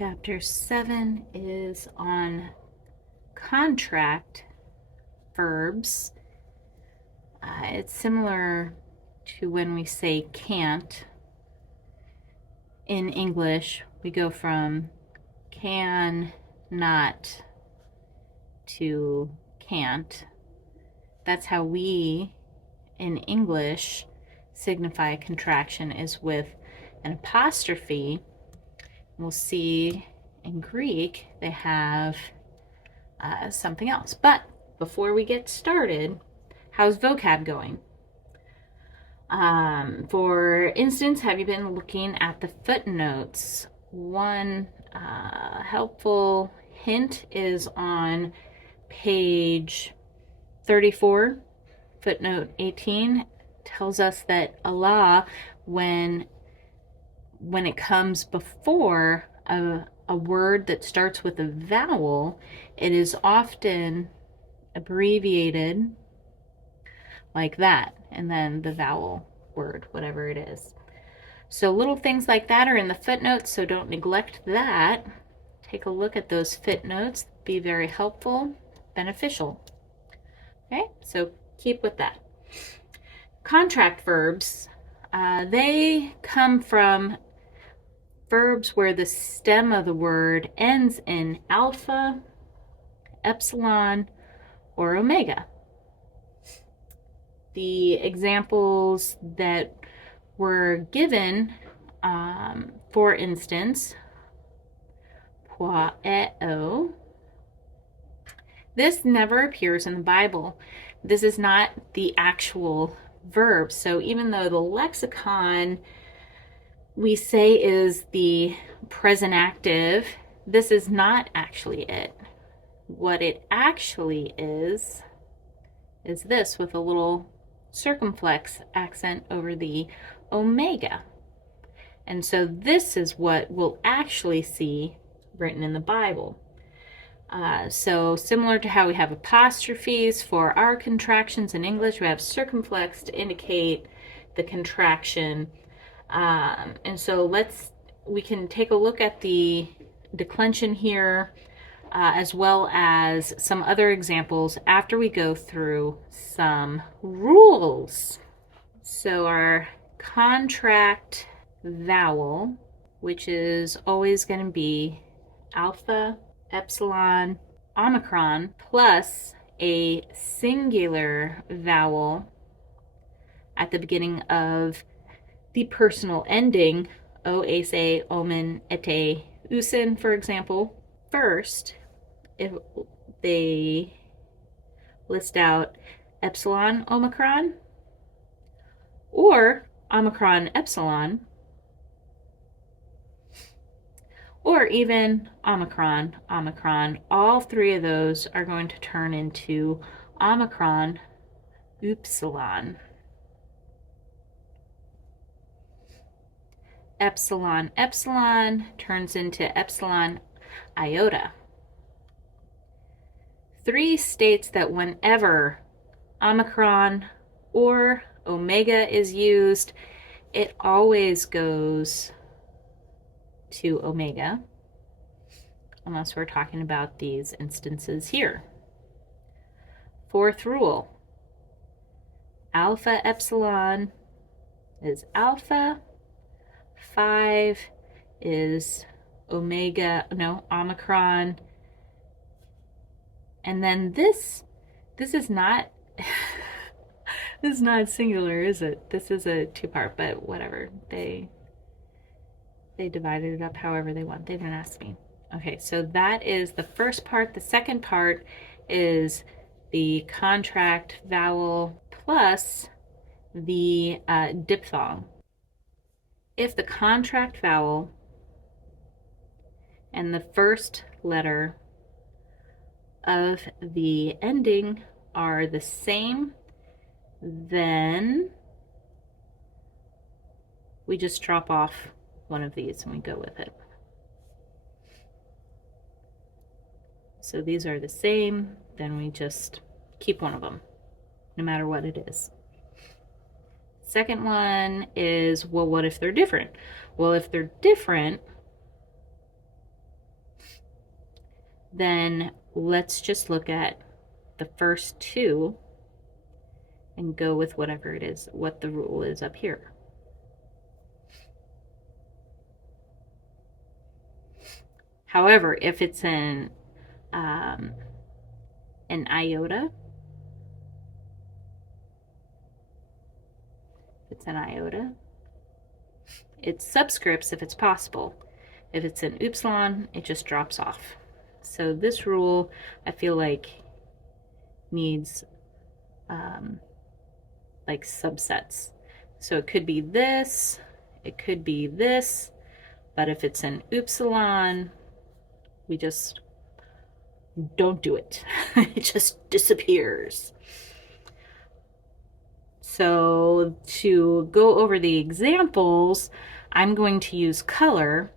Chapter 7 is on contract verbs. It's similar to when we say can't. In English, we go from can, not, to can't. That's how we, in English, signify contraction, is with an apostrophe. We'll see in Greek they have something else. But before we get started, how's vocab going? For instance, have you been looking at the footnotes? One helpful hint is on page 34, footnote 18, tells us that Allah, when it comes before a word that starts with a vowel, it is often abbreviated like that, and then the vowel word, whatever it is. So little things like that are in the footnotes, so don't neglect that. Take a look at those footnotes. Be very helpful, beneficial. Okay, so keep with that. Contract verbs, they come from verbs where the stem of the word ends in alpha, epsilon, or omega. The examples that were given, for instance, poeo. This never appears in the Bible. This is not the actual verb. So even though the lexicon we say is the present active, this is not actually it. What it actually is this with a little circumflex accent over the omega. And so this is what we'll actually see written in the Bible. So similar to how we have apostrophes for our contractions in English, we have circumflex to indicate the contraction. And so we can take a look at the declension here, as well as some other examples after we go through some rules. So our contract vowel, which is always going to be alpha, epsilon, omicron, plus a singular vowel at the beginning of the personal ending, o, ase, omen, ete, usen, for example. First, if they list out epsilon, omicron, or omicron, epsilon, or even omicron, omicron, all three of those are going to turn into omicron, upsilon. Epsilon, epsilon turns into epsilon iota. 3 states that whenever omicron or omega is used, it always goes to omega, unless we're talking about these instances here. 4th rule, alpha epsilon is alpha, 5 is omicron, and then this is not this is not singular, is it? This is a 2-part, but whatever. They divided it up however they want. They didn't ask me. Okay, so that is the first part. The second part is the contract vowel plus the diphthong. If the contract vowel and the first letter of the ending are the same, then we just drop off one of these and we go with it. So these are the same, then we just keep one of them, no matter what it is. Second one is, well, what if they're different? Well, if they're different, then let's just look at the first two and go with whatever it is, what the rule is up here. However, if it's an iota, it's subscripts if it's possible. If it's an epsilon, it just drops off. So this rule, I feel like, needs like subsets. So it could be this, it could be this, but if it's an epsilon, we just don't do it. It just disappears. So to go over the examples, I'm going to use color,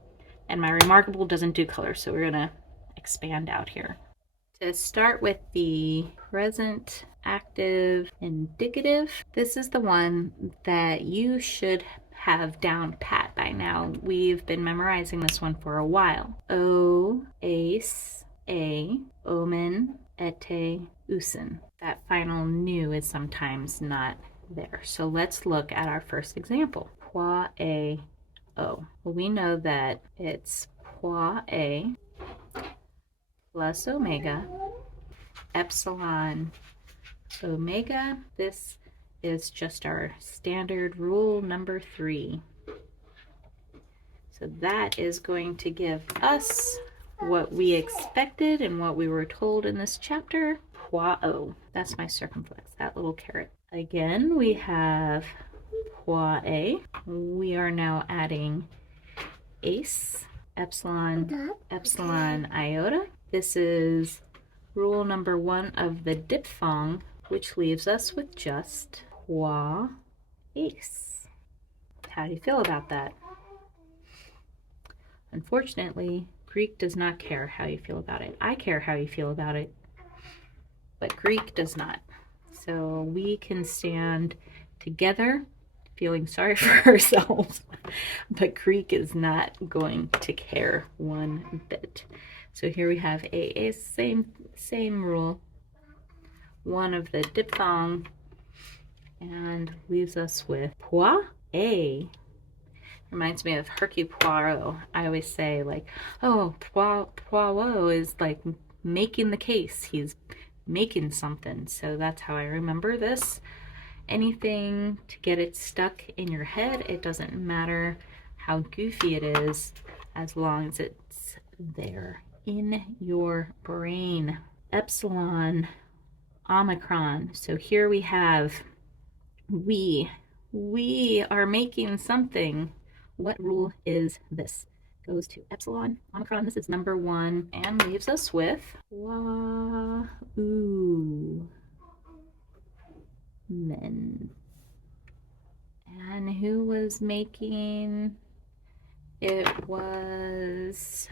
and my remarkable doesn't do color, so we're going to expand out here. To start with the present active indicative, this is the one that you should have down pat by now. We've been memorizing this one for a while. O, ace, a, omen, ete, usen. That final nu is sometimes not there. So let's look at our first example. Poi a o. Well, we know that it's poi a plus omega, epsilon omega. This is just our standard rule number 3. So that is going to give us what we expected and what we were told in this chapter. Poi o. That's my circumflex, that little caret. Again, we have poi a. We are now adding ace, epsilon, epsilon iota. This is rule number 1 of the diphthong, which leaves us with just poi ace. How do you feel about that? Unfortunately, Greek does not care how you feel about it. I care how you feel about it, but Greek does not. So we can stand together feeling sorry for ourselves, but Greek is not going to care one bit. So here we have a same rule, 1 of the diphthong, and leaves us with poi a. Reminds me of Hercule Poirot. I always say, like, oh, Poirot is like making the case. He's making something. So that's how I remember this. Anything to get it stuck in your head, it doesn't matter how goofy it is, as long as it's there in your brain. Epsilon, omicron. So here we have we are making something. What rule is this? Goes to epsilon, omicron. This is number 1 and leaves us with wa, oo, men. And who was making? It was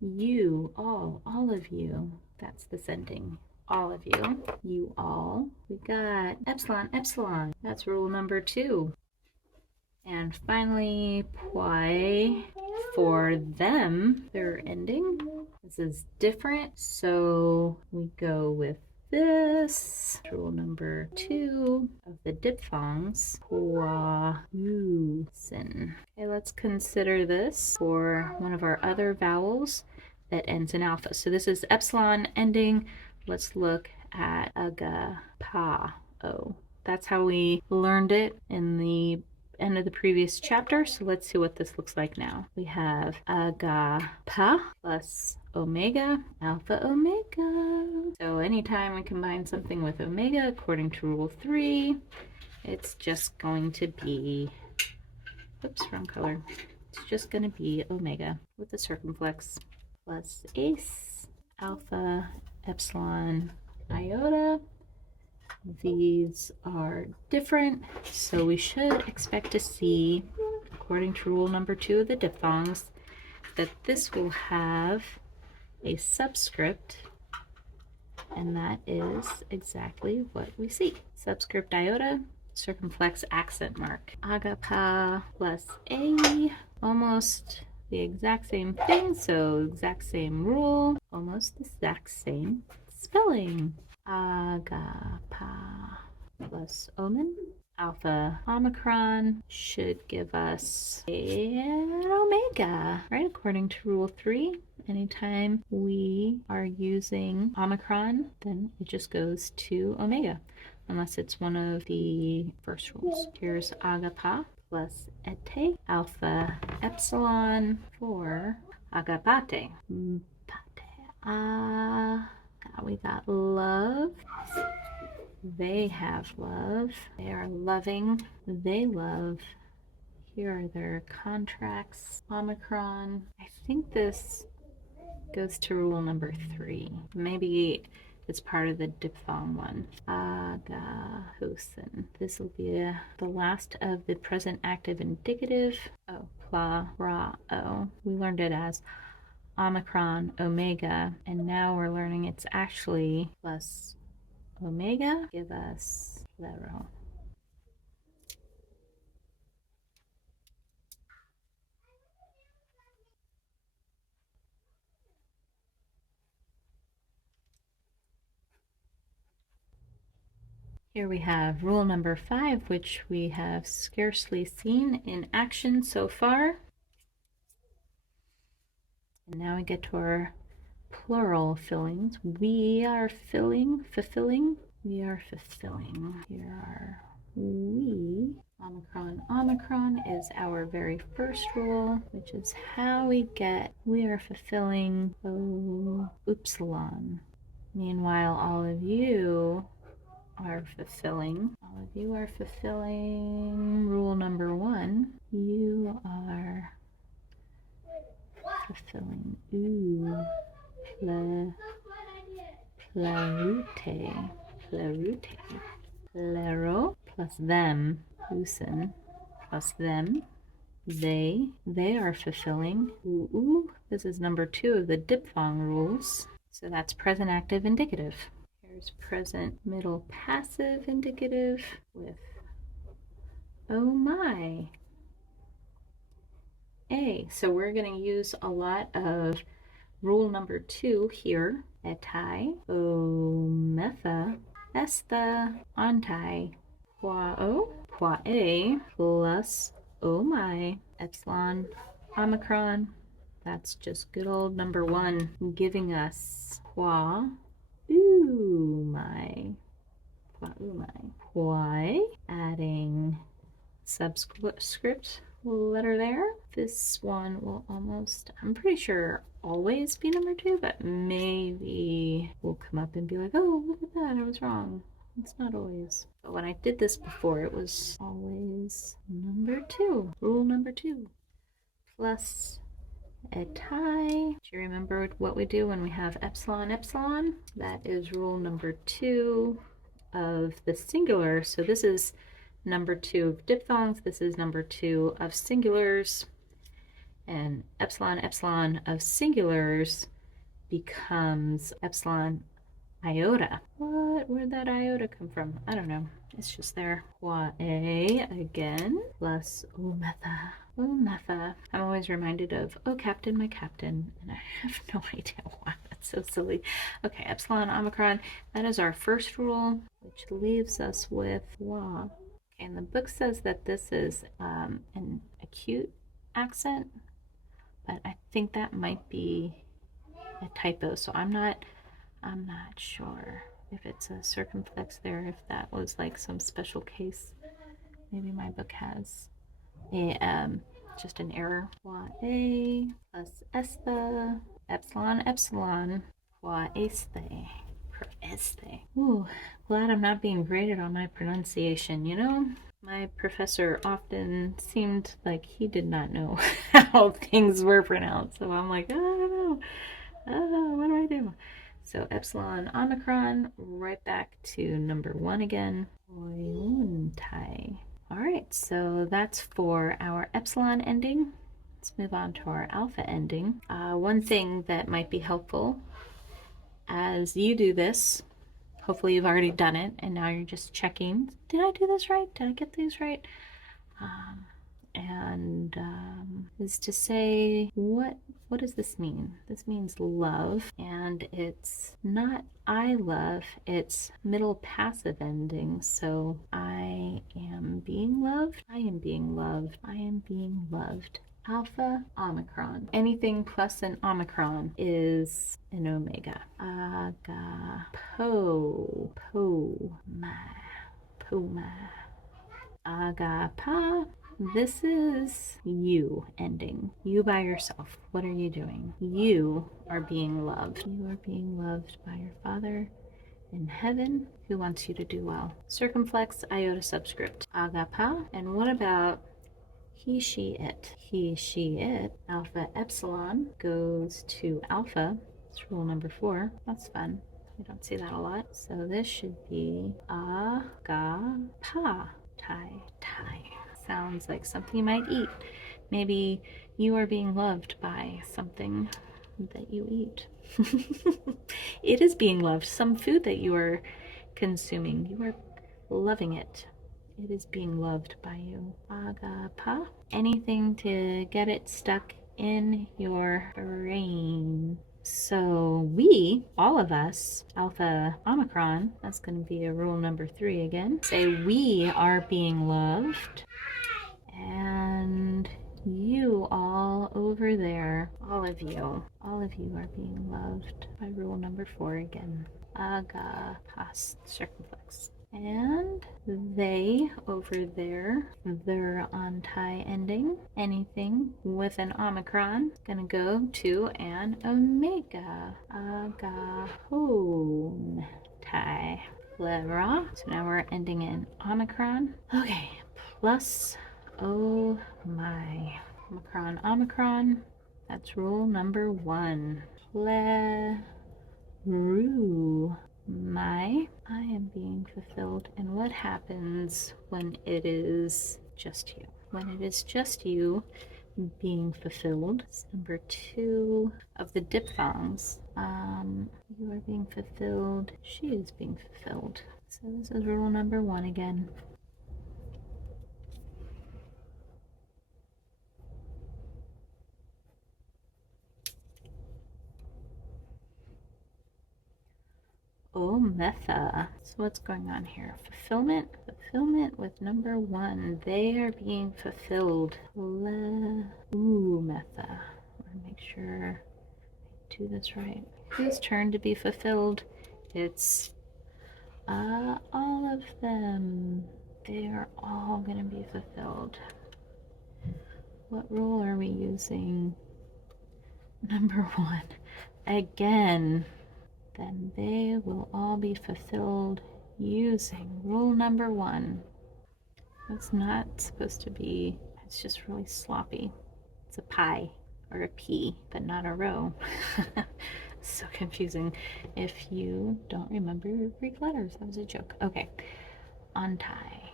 you, all of you. That's the sending. All of you. You all. We got epsilon, epsilon. That's rule number 2. And finally, poi for them, their ending. This is different, so we go with this. Rule number 2 of the diphthongs. Poi, usen. Okay, let's consider this for one of our other vowels that ends in alpha. So this is epsilon ending. Let's look at aga, pa, o. That's how we learned it in the end of the previous chapter. So let's see what this looks like now. We have aga, pa plus omega, alpha, omega. So anytime we combine something with omega, according to rule 3, it's just going to be, oops, wrong color. It's just going to be omega with the circumflex plus ace, alpha, epsilon, iota. These are different, so we should expect to see, according to rule number 2 of the diphthongs, that this will have a subscript, and that is exactly what we see. Subscript iota, circumflex accent mark. Aga, pa plus a, almost the exact same thing, so exact same rule, almost the exact same spelling. Agapa plus omen. Alpha omicron should give us an omega, right? According to rule 3, anytime we are using omicron, then it just goes to omega, unless it's one of the first rules. Here's agapa plus ete, alpha epsilon for agapate. We got love. They have love. They are loving. They love. Here are their contracts. Omicron. I think this goes to rule number 3. Maybe it's part of the diphthong one. Agahusen. This will be the last of the present active indicative. Oh, pla, ra, o. We learned it as omicron, omega, and now we're learning it's actually plus omega, give us lero. Here we have rule number 5, which we have scarcely seen in action so far. And now we get to our plural fillings. We are filling, fulfilling. We are fulfilling. Here are we. Omicron. Omicron is our very first rule, which is how we get we are fulfilling epsilon. Meanwhile, all of you are fulfilling. All of you are fulfilling rule number 1. You are fulfilling plerute. Plero plus them, usen plus them. They are fulfilling. This is number 2 of the diphthong rules. So that's present active indicative. Here's present middle passive indicative with oh my. So we're going to use a lot of rule number 2 here. Etai, ometha, esta, antai, quao, quae, plus oh my, epsilon, omicron. That's just good old number 1 giving us qua, my, quae, adding subscript letter there. This one will almost, I'm pretty sure, always be number 2, but maybe we'll come up and be like, oh, look at that, I was wrong. It's not always. But when I did this before, it was always number 2, rule number 2. Plus a tie. Do you remember what we do when we have epsilon, epsilon? That is rule number 2 of the singular. So this is number 2 of diphthongs. This is number 2 of singulars. And epsilon, epsilon of singulars becomes epsilon iota. Where'd that iota come from? I don't know. It's just there. Quae again, plus ometha. Ometha. I'm always reminded of, oh, captain, my captain. And I have no idea why. That's so silly. Okay, epsilon, omicron. That is our first rule, which leaves us with wa. Okay, and the book says that this is an acute accent, but I think that might be a typo. So I'm not sure if it's a circumflex there, if that was like some special case. Maybe my book has a just an error. Quae plus esta, epsilon, epsilon, qua este. Ooh, glad I'm not being graded on my pronunciation, you know? My professor often seemed like he did not know how things were pronounced. So I'm like, I don't know. What do I do? So epsilon, omicron, right back to number 1 again. Oiuntai. All right, so that's for our epsilon ending. Let's move on to our alpha ending. One thing that might be helpful as you do this, hopefully you've already done it and now you're just checking, did I do this right? Did I get these right? and is to say, what does this mean? This means love, and it's not I love, it's middle passive ending. So I am being loved, I am being loved, I am being loved. Alpha, omicron. Anything plus an omicron is an omega. Agapo, poma. Agapa. This is you ending. You by yourself. What are you doing? You are being loved. You are being loved by your Father in heaven who wants you to do well. Circumflex, iota subscript. Agapa. And what about he, she, it? He, she, it. Alpha, epsilon goes to alpha. It's rule number 4. That's fun. We don't see that a lot. So this should be agapa. Tai. Sounds like something you might eat. Maybe you are being loved by something that you eat. It is being loved. Some food that you are consuming. You are loving it. It is being loved by you. Agapa. Anything to get it stuck in your brain. So we, all of us, alpha, omicron, that's going to be a rule number 3 again. Say we are being loved. And you all over there, all of you are being loved by rule number 4 again. Agapas, circumflex. And they over there, their anti ending, anything with an omicron, gonna go to an omega. Agahon tai. Clever. So now we're ending in omicron. Okay, plus oh my. Omicron. That's rule number 1. Pleru. I am being fulfilled. And what happens when it is just you? When it is just you being fulfilled, it's number 2 of the diphthongs. You are being fulfilled. She is being fulfilled. So this is rule number 1 again. Metha. So what's going on here? Fulfillment with number 1. They are being fulfilled. Metha. I want to make sure I do this right. Whose turn to be fulfilled? It's all of them. They are all going to be fulfilled. What rule are we using? Number 1. Again. Then they will all be fulfilled using rule number 1. It's not supposed to be, it's just really sloppy. It's a pie or a P, but not a row. So confusing if you don't remember your Greek letters. That was a joke. Okay, untie.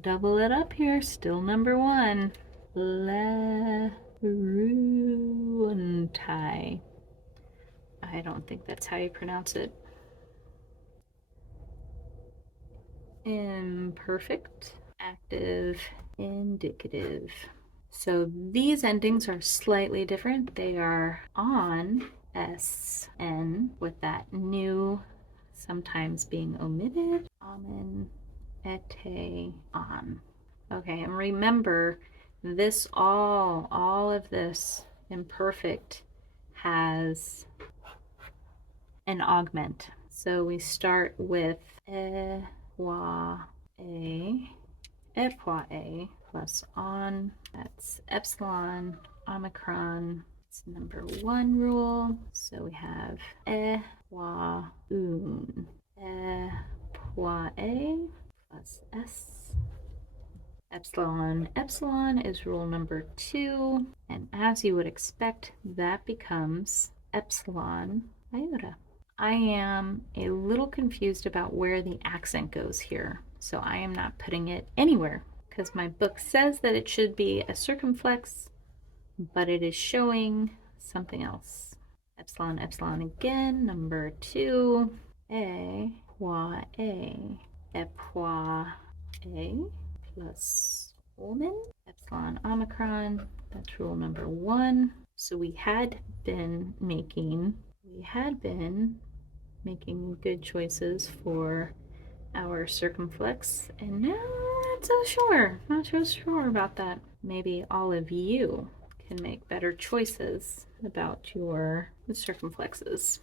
Double it up here, still number 1. Untie. I don't think that's how you pronounce it. Imperfect Active Indicative. So these endings are slightly different. They are on, SN, with that new sometimes being omitted. Amen, ete, on. Okay, and remember this all of this imperfect has an augment. So we start with e, plus on. That's epsilon, omicron. It's number 1 rule. So we have un. Plus s. Epsilon is rule number 2. And as you would expect, that becomes epsilon iota. I am a little confused about where the accent goes here, so I am not putting it anywhere because my book says that it should be a circumflex, but it is showing something else. Epsilon again, number 2. A plus omen. epsilon, omicron. That's rule number 1. So we had been making good choices for our circumflex, and now not so sure about that. Maybe all of you can make better choices about your circumflexes.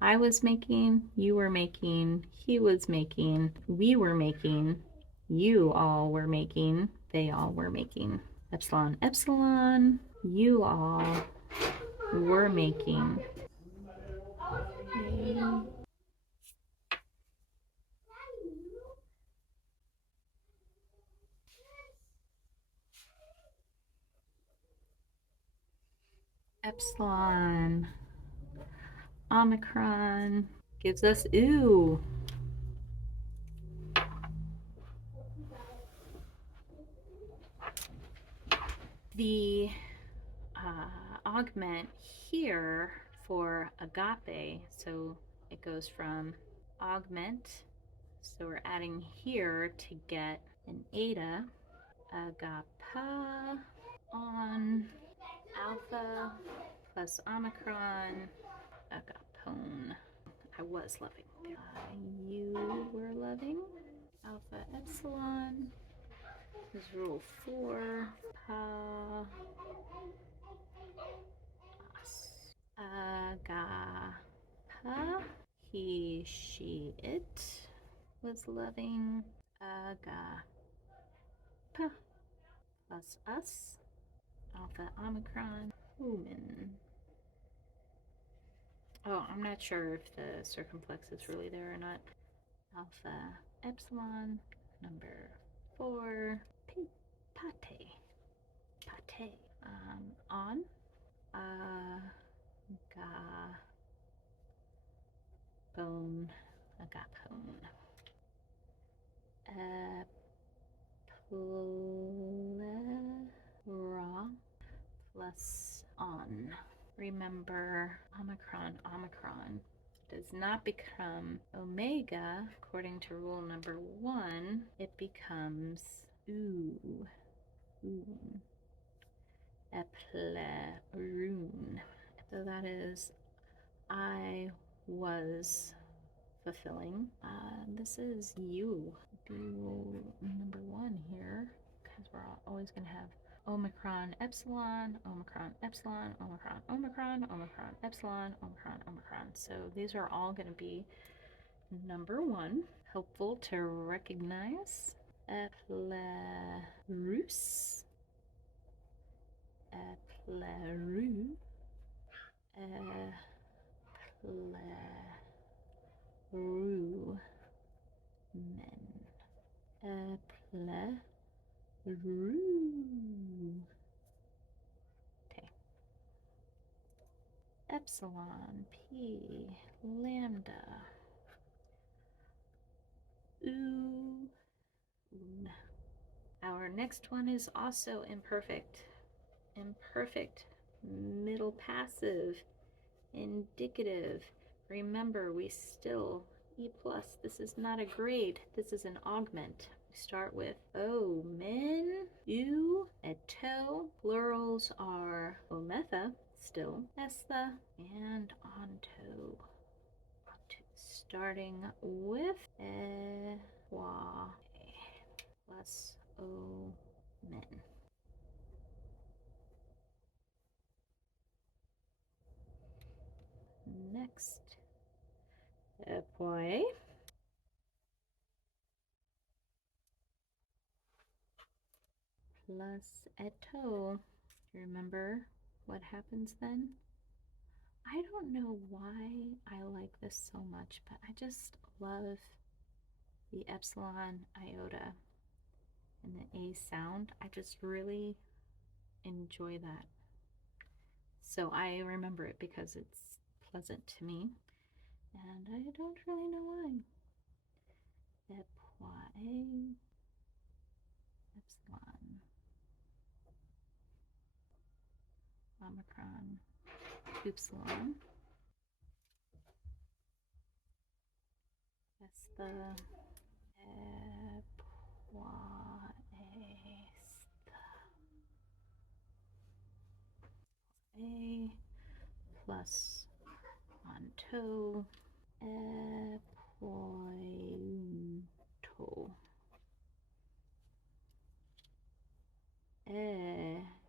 I was making, you were making, he was making, we were making, you all were making, they all were making. Epsilon, epsilon, you all were making. Epsilon, omicron gives us ooh. The augment here for agape, so it goes from augment, so we're adding here to get an eta, agape on alpha plus omicron, agapone. I was loving. You were loving. Alpha epsilon is rule 4. Pa agape. He, she, it was loving. Agape plus us. Alpha omicron. Human. Oh, I'm not sure if the circumflex is really there or not. Alpha epsilon number 4. Pate. On. Agapone. Plera plus on. Remember, omicron does not become omega. According to rule number 1, it becomes oon. Epleroon. So that is I was fulfilling. This is you. Do number 1 here, because we're always going to have omicron, epsilon, omicron, epsilon, omicron, omicron, omicron, epsilon, omicron, omicron. So these are all going to be number 1. Helpful to recognize. Eplerus. Epleru. Epleru. Men. Epleru. Okay. Epsilon, P, lambda, oo. Our next one is also imperfect. Imperfect middle passive indicative. Remember, we still E+. This is not a grade. This is an augment. We start with O, men, U, eto. Plurals are ometha, still, estha, and onto. Starting with wa plus O, men. Next, epoi. Plus eto. Remember what happens then? I don't know why I like this so much, but I just love the epsilon, iota, and the A sound. I just really enjoy that. So I remember it because it's pleasant to me, and I don't really know why. Epoi, epsilon, omicron, epsilon, estha, epoista. A plus onto epointo egapa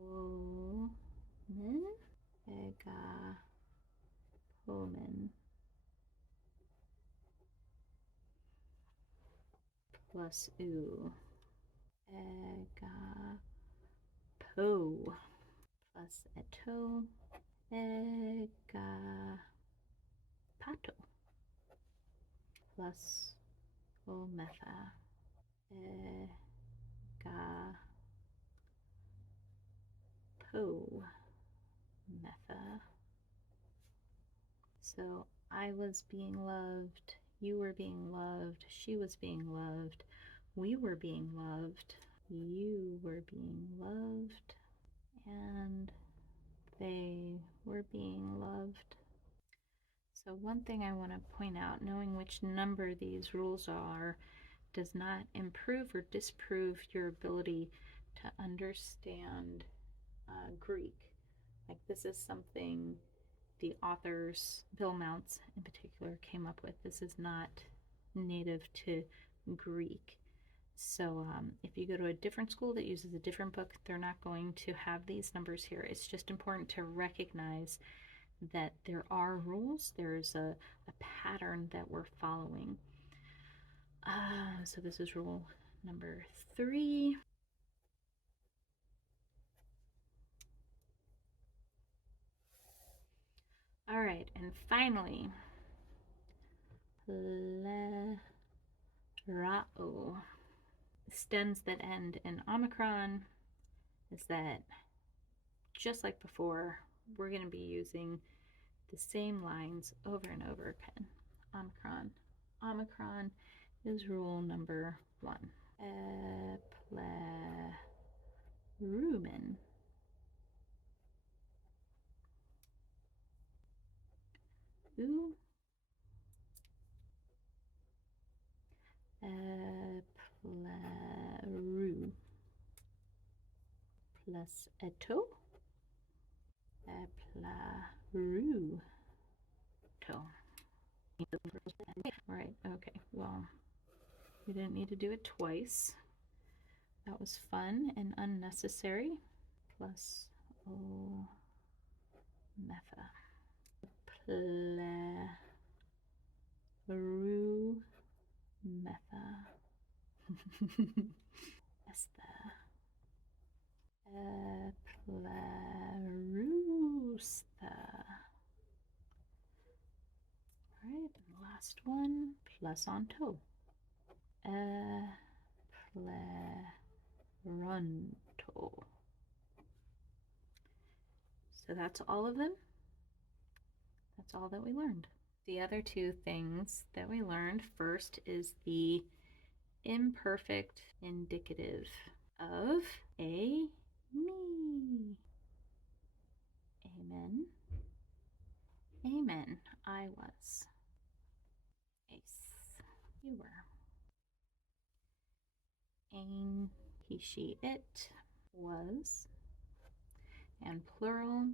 omen egapomen plus u egapo plus eto egapato plus ometha egapometha. So I was being loved, you were being loved, she was being loved, we were being loved, you were being loved, and they were being loved. So one thing I want to point out, knowing which number these rules are does not improve or disprove your ability to understand Greek. Like, this is something the authors, Bill Mounts in particular, came up with. This is not native to Greek. So if you go to a different school that uses a different book, they're not going to have these numbers here. It's just important to recognize that there are rules. There's a pattern that we're following. So this is rule number 3. All right, and finally, lerao. Stems that end in omicron is that, just like before, we're going to be using the same lines over and over again. Omicron. Omicron is rule number 1. Eplerumen. U. Epleru. Plus eto. Epleruto. Right, okay, well, we didn't need to do it twice. That was fun and unnecessary. Plus ometha. Plerummetha. Estha. Eplerustha. All right, and the last one, plus onto. Epleronto. So that's all of them. That's all that we learned. The other two things that we learned, first is the imperfect indicative of eİmī. Amen. Amen. I was. Ace. You were. Ein, he, she, it was. And plural.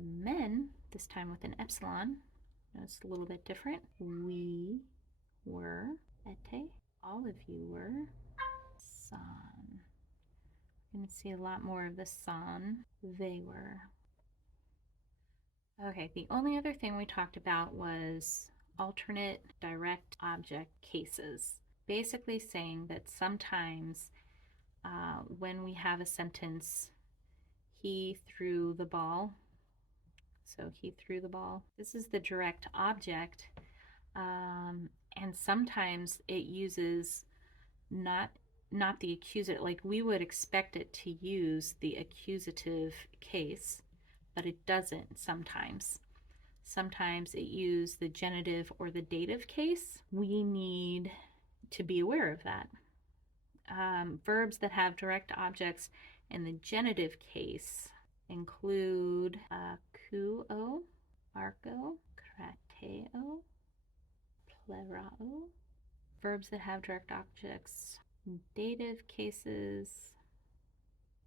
Men, this time with an epsilon. Notice a little bit different. We were. Ete. All of you were. San. We're going to see a lot more of the san. They were. Okay, the only other thing we talked about was alternate direct object cases. Basically saying that sometimes when we have a sentence, he threw the ball. So he threw the ball. This is the direct object. And sometimes it uses not the accusative, like we would expect it to use the accusative case, but it doesn't sometimes. Sometimes it uses the genitive or the dative case. We need to be aware of that. Verbs that have direct objects in the genitive case include kuo, arko, krateo, plerao, verbs that have direct objects. Dative cases,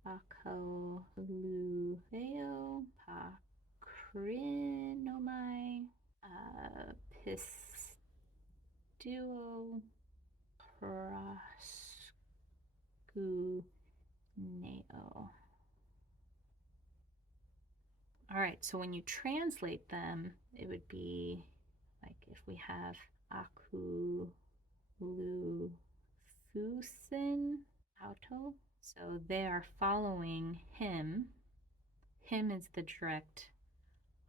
ako, lu, theo, pakrinomai, pistuo, proskuneo. All right, so when you translate them, it would be like if we have aku, lu, thusin, auto. So they are following him. Him is the direct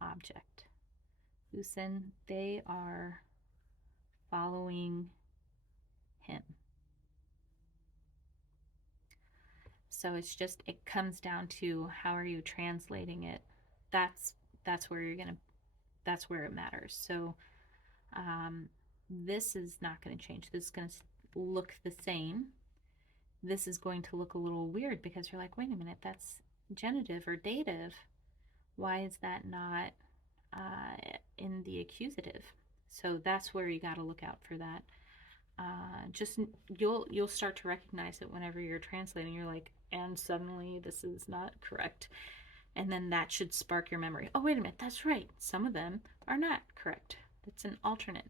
object. Thusin, they are following him. So it's just, it comes down to how are you translating it. That's where you're gonna, that's where it matters. So this is not going to change. This is going to look the same. This is going to look a little weird because you're like, wait a minute, that's genitive or dative. Why is that not in the accusative? So that's where you got to look out for that. Just you'll start to recognize it whenever you're translating. You're like, and suddenly this is not correct. And then that should spark your memory. Oh, wait a minute, that's right. Some of them are not correct. It's an alternate.